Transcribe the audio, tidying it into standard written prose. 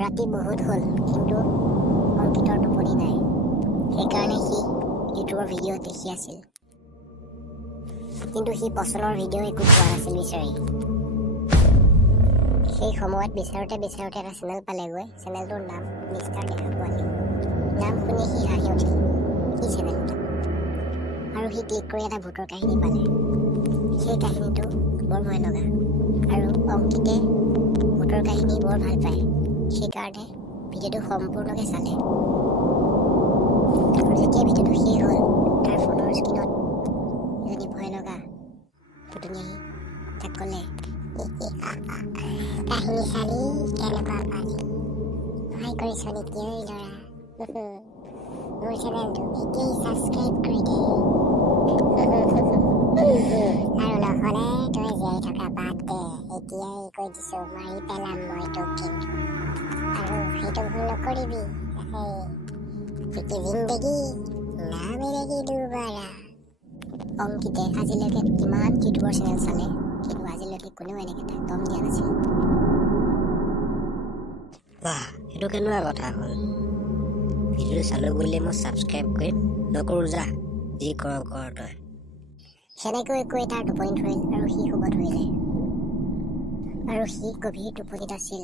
ৰাতি বহুত হ'ল কিন্তু অংকিতৰ টোপনি নাই। সেইকাৰণে সি ইউটিউবৰ ভিডিঅ' দেখি আছিল, কিন্তু সি পচন্দৰ ভিডিঅ' একো পোৱা নাছিল বিচাৰি। সেই সময়ত বিচাৰোঁতে এটা চেনেল পালেগৈ। চেনেলটোৰ নাম মিষ্টাৰ দেখা পোৱালি। নাম শুনি সি হাঁহি উঠিল। কি চেনেল আৰু সি ক্লিক কৰি এটা ভূতৰ কাহিনী পালে। সেই কাহিনীটো বৰ ভয় লগা আৰু অংকিতে ভূতৰ কাহিনী বৰ ভাল পায়। সেইকাৰণে ভিডিঅ'টো সম্পূৰ্ণকৈ চালে আৰু যেতিয়া ভিডিঅ'টো শেষ হ'ল তাৰ ফোনৰ স্ক্ৰীণত এজনী ভয় লগা পুতনি আহি তাক ক'লে, কাহিনী চালি কেনেকুৱা পালি? সহায় কৰিছ নেকি ঐ ল'ৰা? মোৰ চেনেলটো এতিয়াই ছাবস্ক্ৰাইব কৰি দে। আৰু নহ'লে তই জীয়াই থকা বাদ দে। এতিয়াই কৈ দিছো, মাৰি পেলাম মই তোক কিন্তু। আৰু সেইটো ভুল নকৰিবি। জিন্দগী না মিলেগি দুবাৰা। অংকিতে আজিলৈকে কিমান ইউটিউবৰ চেনেল চালে, কিন্তু আজিলৈকে কোনেও এনেকৈ তাক দম দিয়া নাছিল। বাহ, সেইটো কেনেকুৱা কথা হ'ল? ভিডিঅ'টো চালোঁ বুলি মই ছাবস্ক্ৰাইব কৰিম? নকৰোঁ, যা, যি কৰ তই। সেনেকৈ তাৰ টোপনি ধৰিল আৰু সি শুব ধৰিলে। আৰু সি গভীৰ টোপনিত আছিল।